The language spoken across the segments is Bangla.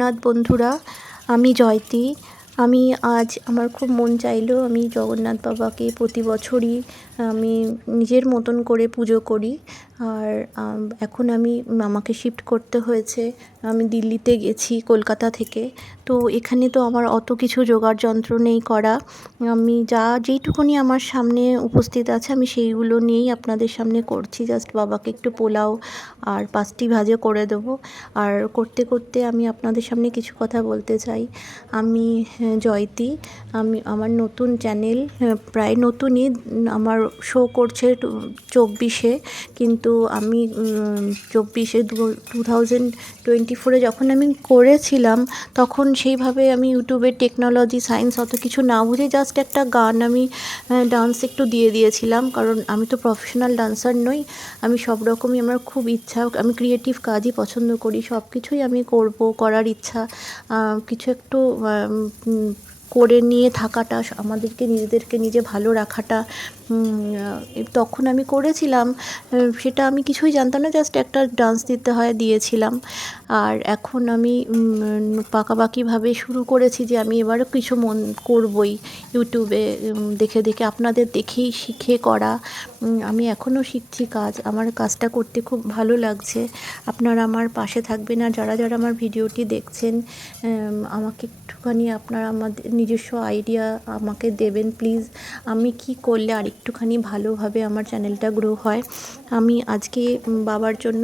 নাথ বন্ধুরা, আমি জয়তী। আমি আজ আমার খুব মন চাইলো আমি জগন্নাথ বাবাকে প্রতি বছরই আমি নিজের মতন করে পুজো করি। আর এখন আমাকে শিফট করতে হয়েছে। আমি দিল্লিতে গেছি কলকাতা থেকে। তো এখানে তো আমার অত কিছু জোগাড় যন্ত্র নেই করা। আমি যেইটুকুনি আমার সামনে উপস্থিত আছে আমি সেইগুলো নিয়েই আপনাদের সামনে করছি। জাস্ট বাবাকে একটু পোলাও আর 5টি ভাজা করে দেবো। আর করতে করতে আমি আপনাদের সামনে কিছু কথা বলতে চাই। আমি জয়তী। আমার নতুন চ্যানেল, প্রায় নতুনই, আমার শো করছে 24-এ, কিন্তু আমি 2024 যখন আমি করেছিলাম তখন সেইভাবে আমি ইউটিউবের টেকনোলজি সায়েন্স অত কিছু না বুঝে জাস্ট একটা গান আমি ডান্স একটু দিয়ে দিয়েছিলাম, কারণ আমি তো প্রফেশনাল ডান্সার নই। আমি সব রকমই, আমার খুব ইচ্ছা, আমি ক্রিয়েটিভ কাজই পছন্দ করি, সব কিছুই আমি করার ইচ্ছা। কিছু একটু করে নিয়ে থাকাটা, আমাদেরকে নিজেদেরকে নিজে ভালো রাখাটা, তখন আমি করেছিলাম। সেটা আমি কিছুই জানতাম না, জাস্ট একটা ডান্স দিতে হয়, দিয়েছিলাম। আর এখন আমি পাকাপাকিভাবে শুরু করেছি যে আমি এবারও কিছু মন করবই ইউটিউবে দেখে দেখে, আপনাদের দেখেই শিখে করা। আমি এখনও শিখছি কাজ, আমার কাজটা করতে খুব ভালো লাগছে। আপনারা আমার পাশে থাকবেন, আর যারা যারা আমার ভিডিওটি দেখছেন আমাকে একটুখানি আপনারা আমাদের নিজস্ব আইডিয়া আমাকে দেবেন প্লিজ। আমি কি করলে আর একটুখানি ভালোভাবে আমার চ্যানেলটা গ্রো হয়। আমি আজকে বাবার জন্য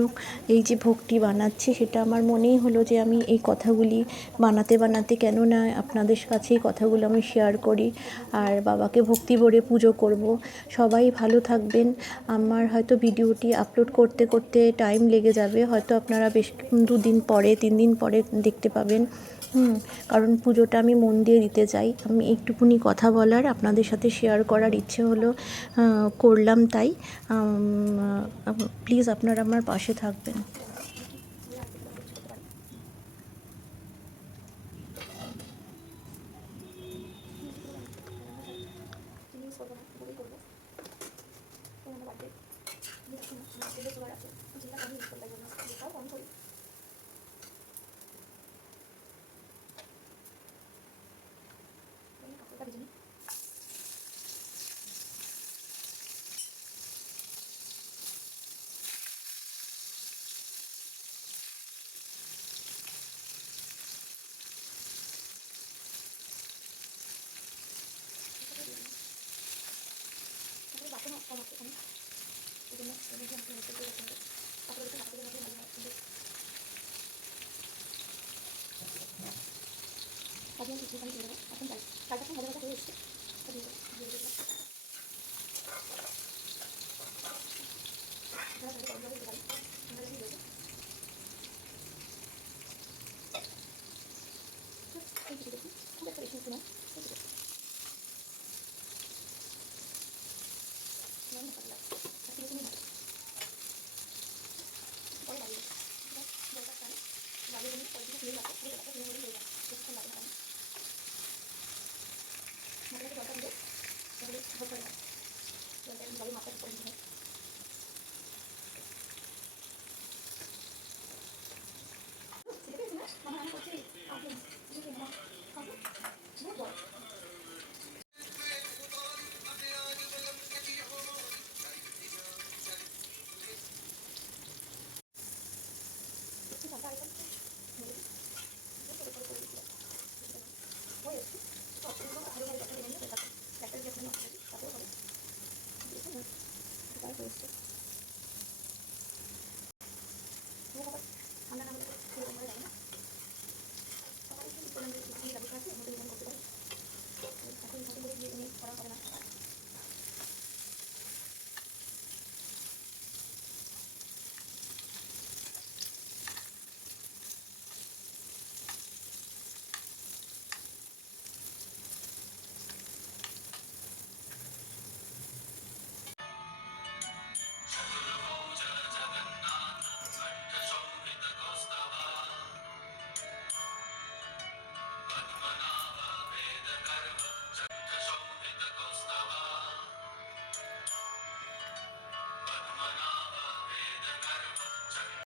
এই যে ভোগটি বানাচ্ছি, সেটা আমার মনেই হলো যে আমি এই কথাগুলি বানাতে বানাতে কেন না আপনাদের কাছে এই কথাগুলো আমি শেয়ার করি, আর বাবাকে ভক্তি ভরে পুজো করব। সবাই ভালো থাকবেন। আমার হয়তো ভিডিওটি আপলোড করতে করতে টাইম লেগে যাবে, হয়তো আপনারা বেশ 2 দিন পরে 3 দিন পরে দেখতে পাবেন। কারণ পুজোটা আমি মন দিয়ে দিতে চাই। আমি একটুকুনি কথা বলার, আপনাদের সাথে শেয়ার করার ইচ্ছে হলো, করলাম তাই। প্লিজ আপনারা আমার পাশে থাকবেন।